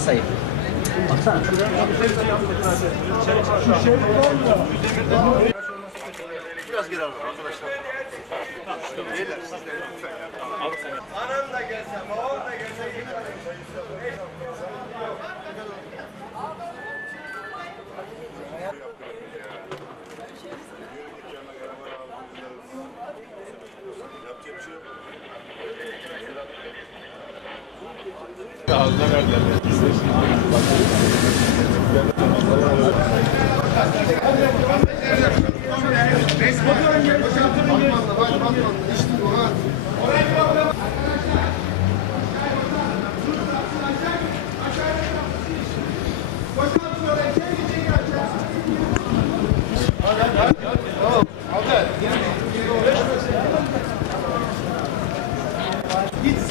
masayı. Baksana. Biraz geri alalım arkadaşlar. Beyler sizler lütfen. Anam da gelse, babam da gelse. Hiç sivil kalmasın.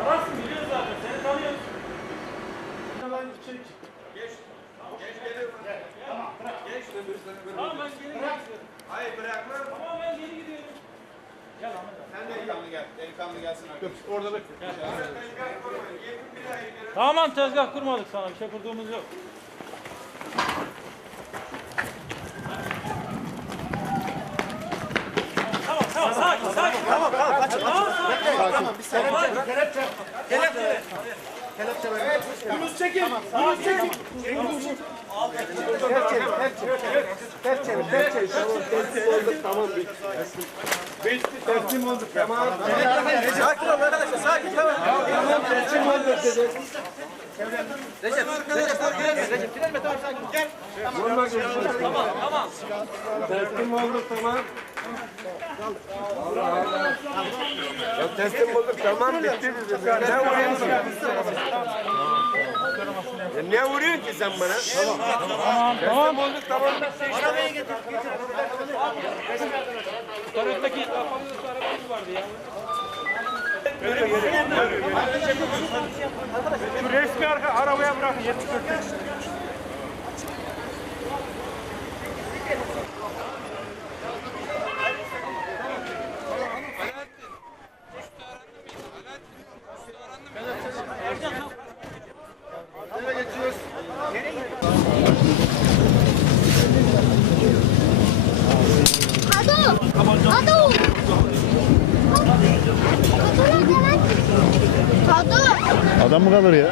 Ararsın biliyoruz zaten. Seni tanıyoruz. Geç gelir. Tamam bırak. Geç. Tamam ben geri gidiyorum. Hayır bırakmam. Tamam ben geri gidiyorum. Gel Ahmet abi. Sen de delikanlı gel. Delikanlı gelsin arkadaş. Orada bekle. Tamam tezgah kurmadık sana. Bir şey kurduğumuz yok. Tamam tamam sakin sakin. Tamam tamam kaçın. Tamam sakin. Tamam bir saniye. Kelepçe. Kelepçe. Kelepçe ver. Yunus çekin. Yunus çekin. Sakin ol arkadaşlar. Sakin tamam. Tamam teslim olduk. Recep, Recep, Recep, Recep, direnme tamam sakin. Gel. Tamam tamam. Teslim olduk tamam. Ya teslim olduk tamam bitti dedi. Ne vuruyorsun? Ya ne vuruyorsun ki sen bana? Tamam tamam. Olduk tamam. Arabaya getir. Taraftaki kafamızda arabamız vardı ya. Şu resmi arka arabaya bırakın 74. Adam mı kalır ya?